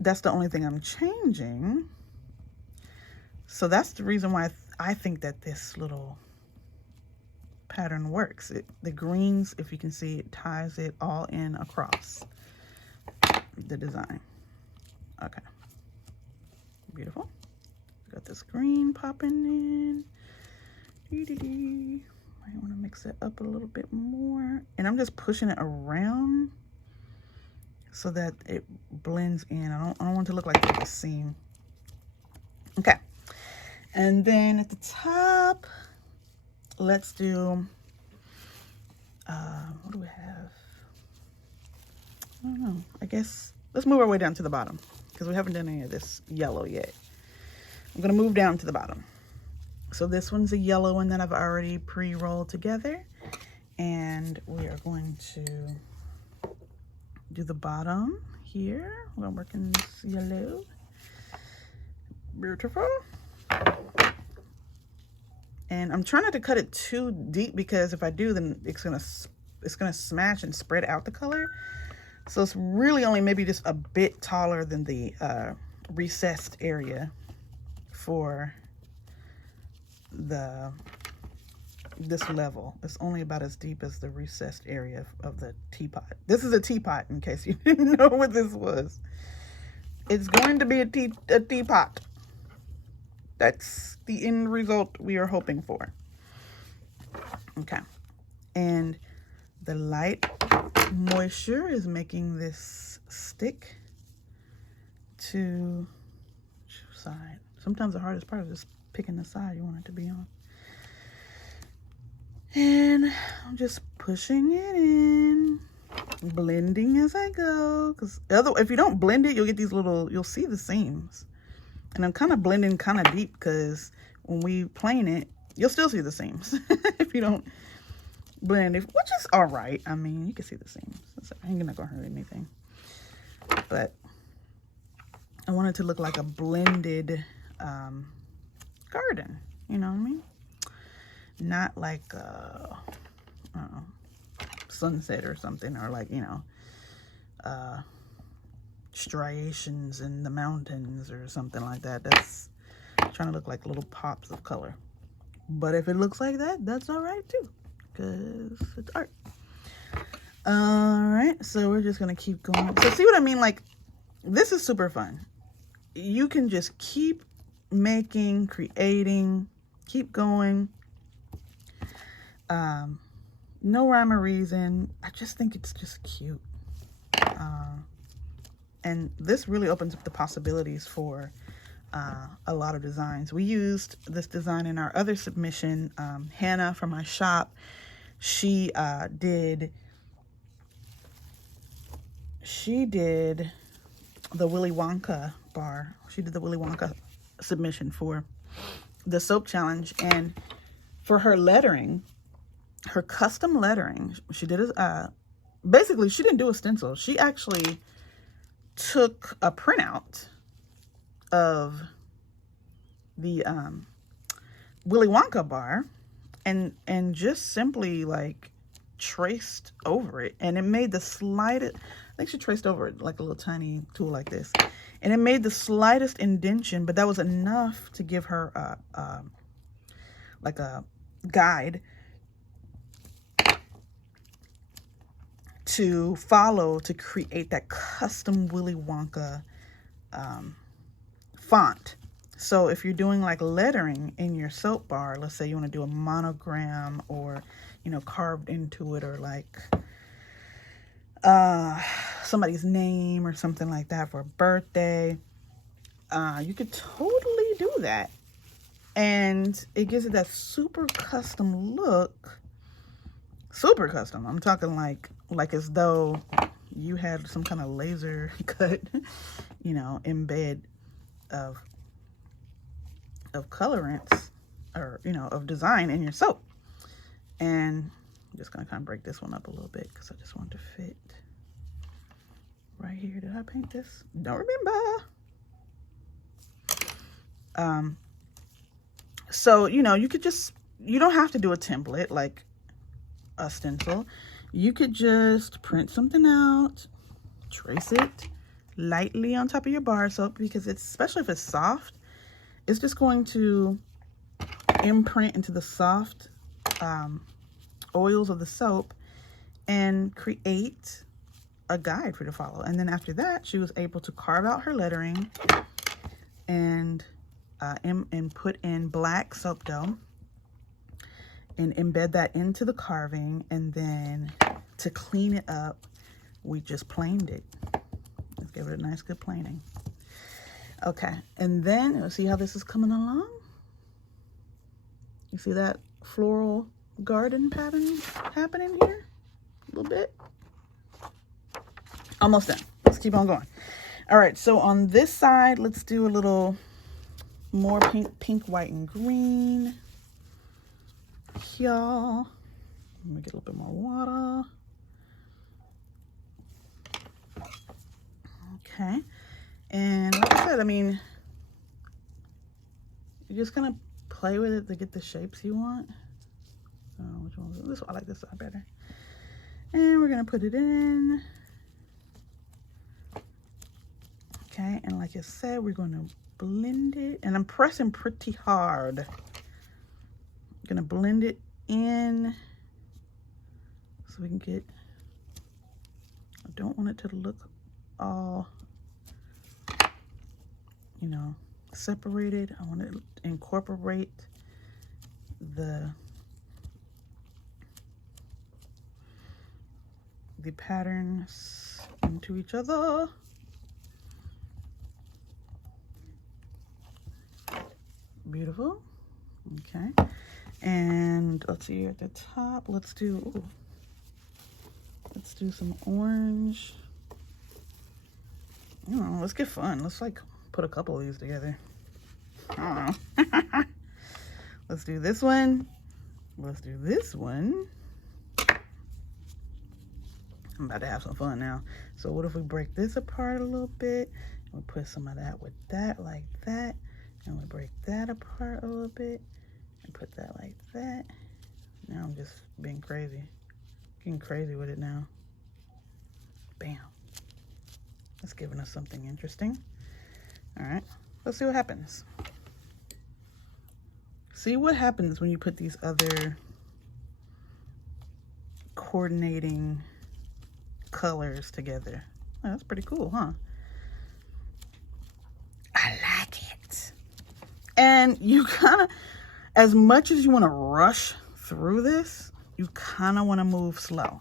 That's the only thing I'm changing. So that's the reason why I think that this little pattern works. The greens, if you can see, it ties it all in across the design. Okay, beautiful. Got this green popping in. Might want to mix it up a little bit more, and I'm just pushing it around so that it blends in. I don't want it to look like there's a seam. Okay, and then at the top, let's do, what do we have? I don't know. I guess let's move our way down to the bottom because we haven't done any of this yellow yet. I'm going to move down to the bottom. So this one's a yellow one that I've already pre-rolled together. And we are going to do the bottom here. We're working this yellow. Beautiful. And I'm trying not to cut it too deep because if I do, then it's gonna smash and spread out the color. So it's really only maybe just a bit taller than the recessed area for this level. It's only about as deep as the recessed area of the teapot. This is a teapot, in case you didn't know what this was. It's going to be a teapot. That's the end result we are hoping for. Okay. And the light moisture is making this stick to side. Sometimes the hardest part is just picking the side you want it to be on. And I'm just pushing it in, blending as I go. Because if you don't blend it, you'll get these you'll see the seams. And I'm kind of blending kind of deep because when we plane it, you'll still see the seams if you don't blend it, which is all right. I mean, you can see the seams. It's not gonna hurt anything. But I want it to look like a blended garden. You know what I mean? Not like I don't know, sunset or something, or like, you know, striations in the mountains or something like that. That's trying to look like little pops of color. But if it looks like that, that's all right too, because it's art. All right, so we're just gonna keep going. So see what I mean? Like, this is super fun. You can just keep making, creating, keep going. No rhyme or reason. I just think it's just cute. And this really opens up the possibilities for a lot of designs. We used this design in our other submission. Hannah from my shop, she did the Willy Wonka bar. She did the Willy Wonka submission for the soap challenge. And for her lettering, her custom lettering, she did basically, she didn't do a stencil. She actually took a printout of the Willy Wonka bar and just simply like traced over it, and it made the slightest, I think she traced over it like a little tiny tool like this, and it made the slightest indentation, but that was enough to give her like a guide to follow to create that custom Willy Wonka font. So if you're doing like lettering in your soap bar, let's say you want to do a monogram or, you know, carved into it, or like somebody's name or something like that for a birthday, you could totally do that. And it gives it that super custom look. Super custom. I'm talking like as though you had some kind of laser cut, you know, embed of colorants, or, you know, of design in your soap. And I'm just gonna kind of break this one up a little bit because I just want to fit right here. Did I paint this? Don't remember. So, you know, you don't have to do a template like a stencil. You could just print something out, trace it, lightly on top of your bar soap, because it's, especially if it's soft, it's just going to imprint into the soft oils of the soap and create a guide for you to follow. And then after that, she was able to carve out her lettering and put in black soap dough and embed that into the carving. And then to clean it up, we just planed it. Let's give it a nice good planing. Okay, and then you'll see how this is coming along. You see that floral garden pattern happening here? A little bit. Almost done. Let's keep on going. All right, so on this side, let's do a little more pink, white, and green. Y'all. Let me get a little bit more water. Okay. And like I said, I mean, you're just gonna play with it to get the shapes you want. So which one? This one, I like this side better. And we're gonna put it in. Okay, and like I said, we're gonna blend it, and I'm pressing pretty hard. I'm gonna blend it in so we can get, I don't want it to look all, you know, separated. I want to incorporate the patterns into each other. Beautiful. Okay, and let's see, at the top, let's do some orange. I don't know, let's get fun. Let's like put a couple of these together. I don't know. Let's do this one. Let's do this one. I'm about to have some fun now. So what if we break this apart a little bit? We'll put some of that with that, like that. And we break that apart a little bit and put that like that. Now I'm just being crazy. Getting crazy with it now. Bam. That's giving us something interesting. All right, let's see what happens. See what happens when you put these other coordinating colors together. Oh, that's pretty cool, huh? I like it. And you kind of, as much as you want to rush through this, you kind of want to move slow,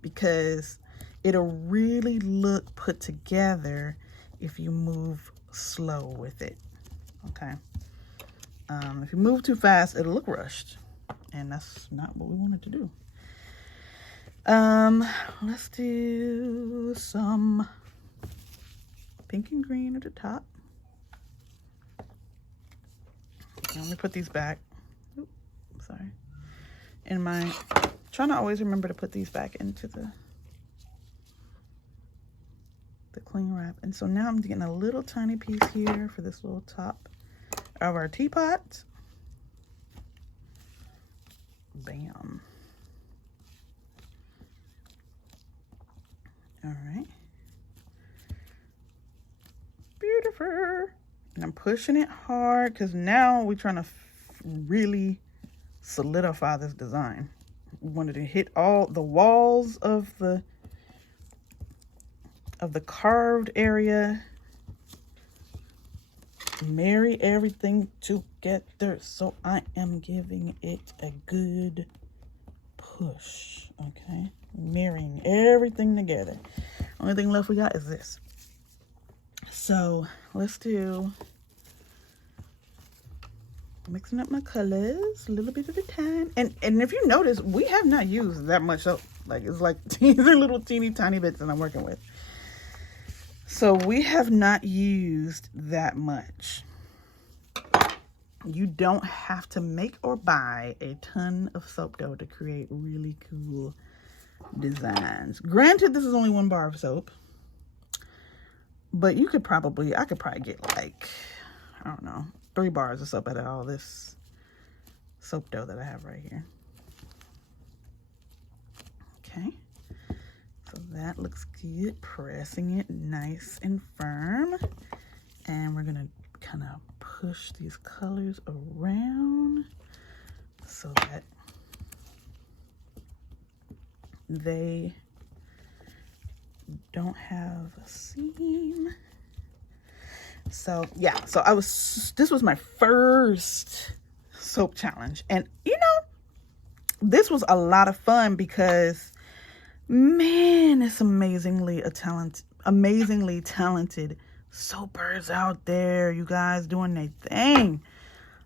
because it'll really look put together if you move slow with it. Okay. If you move too fast, it'll look rushed, and that's not what we wanted to do. Let's do some pink and green at the top. Let me put these back. Oops, sorry. In my, trying to always remember to put these back into the cling wrap. And so now I'm getting a little tiny piece here for this little top of our teapot. Bam. All right. Beautiful. And I'm pushing it hard because now we're trying to really solidify this design. We wanted to hit all the walls of the carved area, marry everything together. So I am giving it a good push. Okay, marrying everything together. Only thing left we got is this. So let's do, mixing up my colors a little bit at a time. And if you notice, we have not used that much soap. Like, it's like these are little teeny tiny bits that I'm working with. So we have not used that much. You don't have to make or buy a ton of soap dough to create really cool designs. Granted, this is only 1 bar of soap, but I could probably get like, I don't know, 3 bars of soap out of all this soap dough that I have right here. Okay, so that looks good. Pressing it nice and firm. And we're gonna kind of push these colors around so that they don't have a seam. So yeah, so this was my first soap challenge, and you know, this was a lot of fun because, man, it's amazingly talented soapers out there, you guys, doing their thing.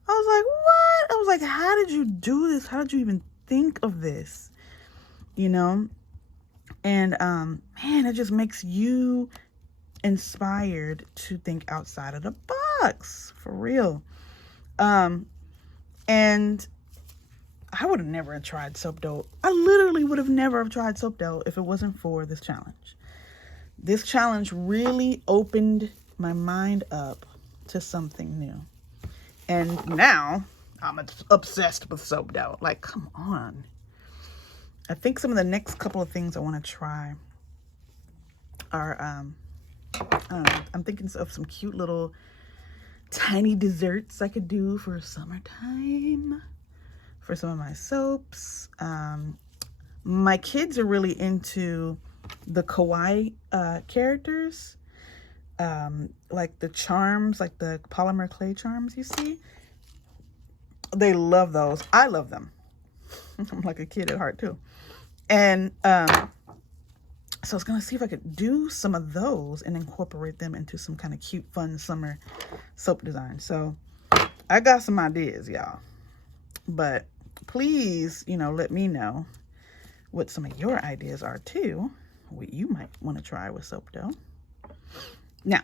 I was like, what? I was like, how did you do this? How did you even think of this? You know? And man, it just makes you inspired to think outside of the box, for real. And I would have never tried soap dough. I literally would have never tried soap dough if it wasn't for this challenge. This challenge really opened my mind up to something new. And now I'm obsessed with soap dough. Like, come on. I think some of the next couple of things I want to try are, I'm thinking of some cute little tiny desserts I could do for summertime for some of my soaps. My kids are really into the kawaii characters, like the charms, like the polymer clay charms you see. They love those. I love them. I'm like a kid at heart too. And so I was gonna see if I could do some of those and incorporate them into some kind of cute, fun summer soap design. So I got some ideas, y'all. But please, you know, let me know what some of your ideas are too, what you might want to try with soap dough. Now,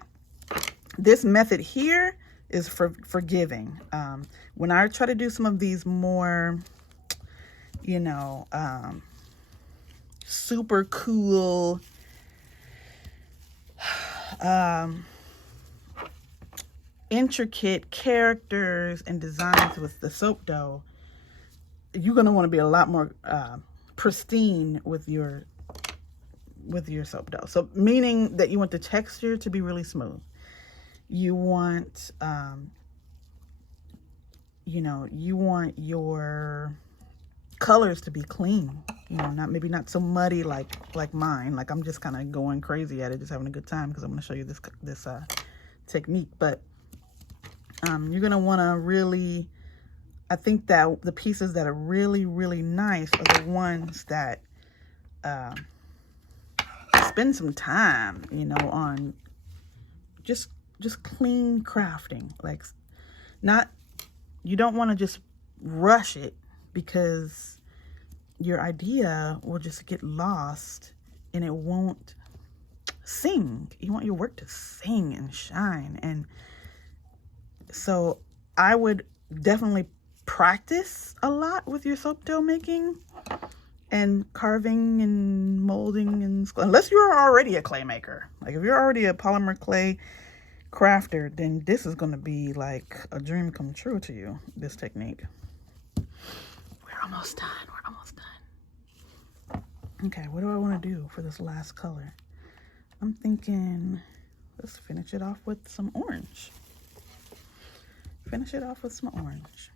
this method here is for forgiving. When I try to do some of these more, you know, super cool, intricate characters and designs with the soap dough, you're going to want to be a lot more pristine with your soap dough. So meaning that you want the texture to be really smooth. You want, you know, you want your colors to be clean, you know, maybe not so muddy like mine. Like I'm just kind of going crazy at it, just having a good time because I'm going to show you this technique. But you're going to want to really, I think that the pieces that are really, really nice are the ones that spend some time, you know, on just clean crafting. Like, not, you don't want to just rush it because your idea will just get lost and it won't sing. You want your work to sing and shine. And so I would definitely practice a lot with your soap dough making and carving and molding, and unless you're already a clay maker. Like if you're already a polymer clay crafter, then this is going to be like a dream come true to you, this technique. We're almost done. We're almost done. Okay, what do I want to do for this last color? I'm thinking, let's finish it off with some orange. Finish it off with some orange.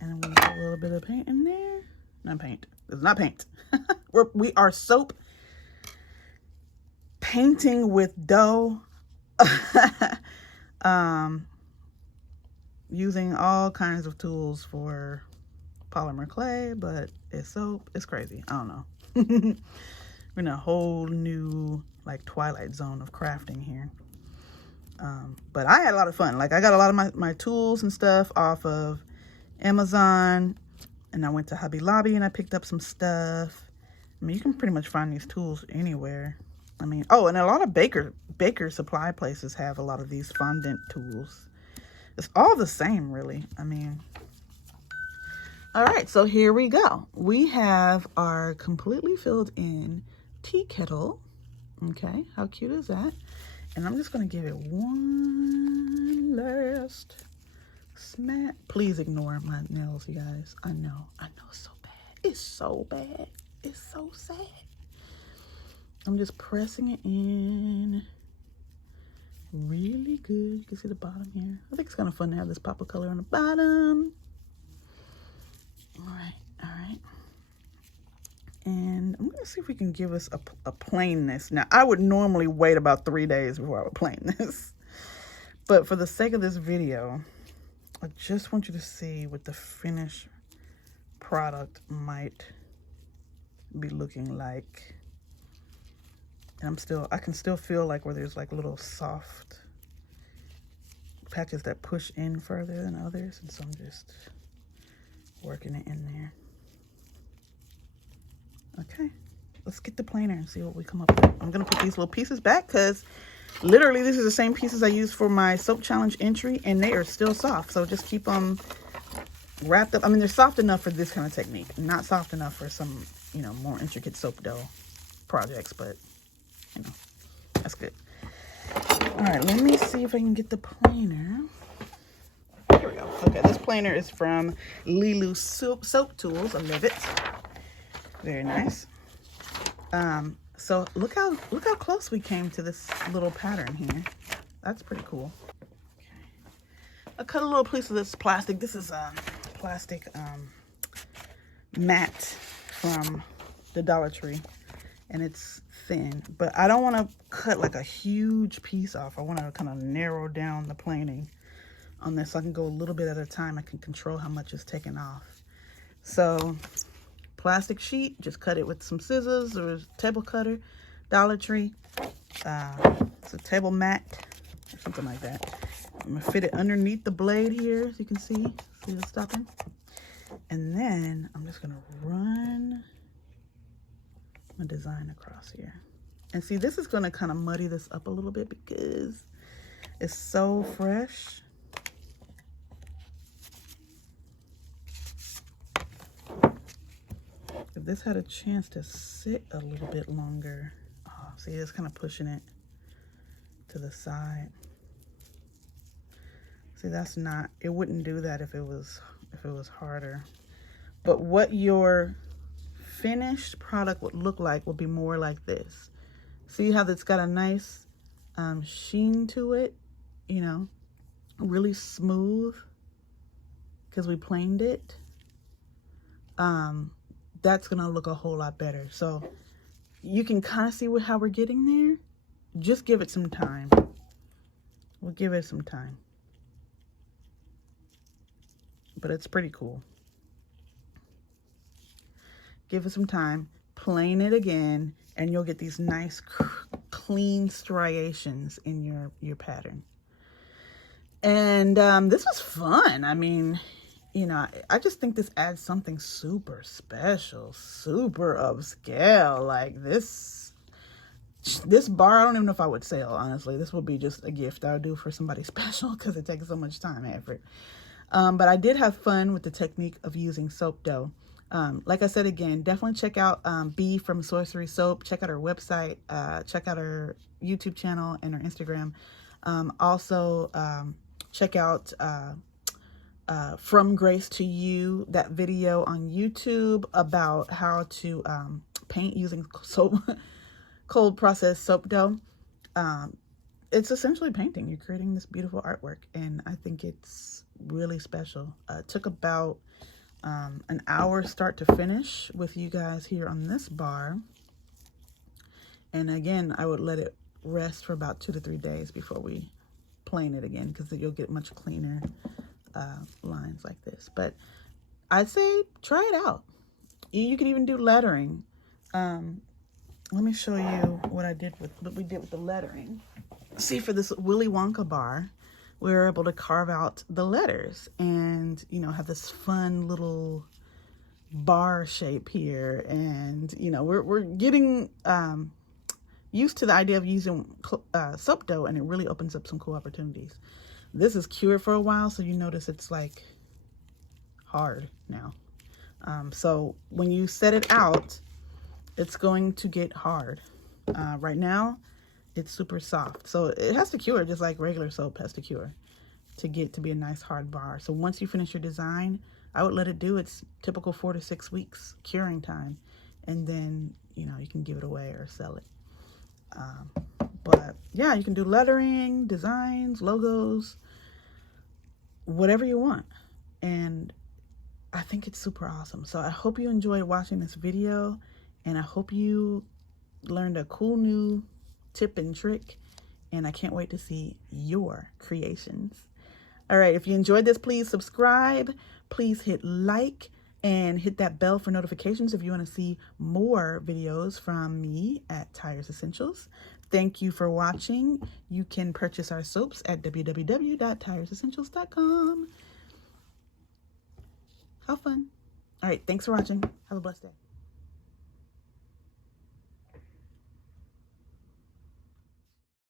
And I'm going to put a little bit of paint in there. Not paint. It's not paint. We are soap painting with dough. Using all kinds of tools for polymer clay, but it's soap. It's crazy. I don't know. We're in a whole new like twilight zone of crafting here. But I had a lot of fun. Like I got a lot of my tools and stuff off of Amazon, and I went to Hobby Lobby and I picked up some stuff. I mean, you can pretty much find these tools anywhere. I mean, oh, and a lot of baker supply places have a lot of these fondant tools. It's all the same, really. I mean, all right, so here we go. We have our completely filled in tea kettle. Okay, how cute is that? And I'm just going to give it one last smack. Please ignore my nails, you guys. I know it's so bad. It's so bad. It's so sad. I'm just pressing it in really good. You can see the bottom here. I think it's kind of fun to have this pop of color on the bottom. All right. And I'm gonna see if we can give us a plainness. Now, I would normally wait about 3 days before I would plane this, but for the sake of this video, I just want you to see what the finished product might be looking like. And I can still feel like where there's like little soft patches that push in further than others, and so I'm just working it in there. Okay, let's get the planer and see what we come up with. I'm gonna put these little pieces back because literally these are the same pieces I used for my soap challenge entry, and they are still soft. So just keep them wrapped up. I mean, they're soft enough for this kind of technique, not soft enough for some, you know, more intricate soap dough projects, but you know, that's good. All right, let me see if I can get the planer. Here we go. Okay, this planer is from Lilu Soap Tools. I love it. Very nice. So look how close we came to this little pattern here. That's pretty cool. Okay. I cut a little piece of this plastic. This is a plastic mat from the Dollar Tree, and it's thin, but I don't want to cut like a huge piece off. I want to kind of narrow down the planing on this so I can go a little bit at a time. I can control how much is taken off. So plastic sheet, just cut it with some scissors or a table cutter, Dollar Tree. It's a table mat or something like that. I'm gonna fit it underneath the blade here, as you can see the stopping. And then I'm just gonna run my design across here. And see, this is gonna kind of muddy this up a little bit because it's so fresh. If this had a chance to sit a little bit longer, oh, see, it's kind of pushing it to the side. See, that's not, it wouldn't do that if it was harder. But what your finished product would look like would be more like this. See how it's got a nice sheen to it, you know, really smooth because we planed it. That's gonna look a whole lot better. So you can kind of see how we're getting there. Just give it some time. We'll give it some time. But it's pretty cool. Give it some time, plane it again, and you'll get these nice clean striations in your pattern. And this was fun. I mean, you know, I just think this adds something super special, super upscale. Like this bar, I don't even know if I would sell, honestly. This would be just a gift I would do for somebody special because it takes so much time and effort. But I did have fun with the technique of using soap dough. Like I said, again, definitely check out B from Sorcery Soap. Check out her website. Check out her YouTube channel and her Instagram. Also, check out From Grace to You, that video on YouTube about how to paint using cold processed soap dough. It's essentially painting. You're creating this beautiful artwork, and I think it's really special. It took about an hour start to finish with you guys here on this bar. And again, I would let it rest for about 2 to 3 days before we plane it again, because you'll get much cleaner lines like this. But I'd say try it out. You could even do lettering. Let me show you what we did with the lettering. See, for this Willy Wonka bar, we were able to carve out the letters and, you know, have this fun little bar shape here. And, you know, we're getting used to the idea of using soap dough, and it really opens up some cool opportunities. This is cured for a while, so you notice it's like hard now. So when you set it out, it's going to get hard. Right now, it's super soft. So it has to cure just like regular soap has to cure to get to be a nice hard bar. So once you finish your design, I would let it do its typical 4 to 6 weeks curing time. and then, you know, you can give it away or sell it. But yeah, you can do lettering, designs, logos, whatever you want. And I think it's super awesome. So I hope you enjoyed watching this video, and I hope you learned a cool new tip and trick, and I can't wait to see your creations. All right, if you enjoyed this, please subscribe, please hit like, and hit that bell for notifications if you want to see more videos from me at Tyars Essentials. Thank you for watching. You can purchase our soaps at www.tyarsessentials.com. Have fun. All right, thanks for watching. Have a blessed day.